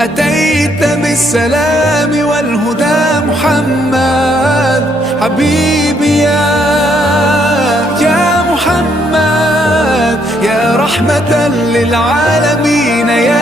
أتيت بالسلام والهدى محمد حبيبي يا محمد، يا رحمة للعالمين يا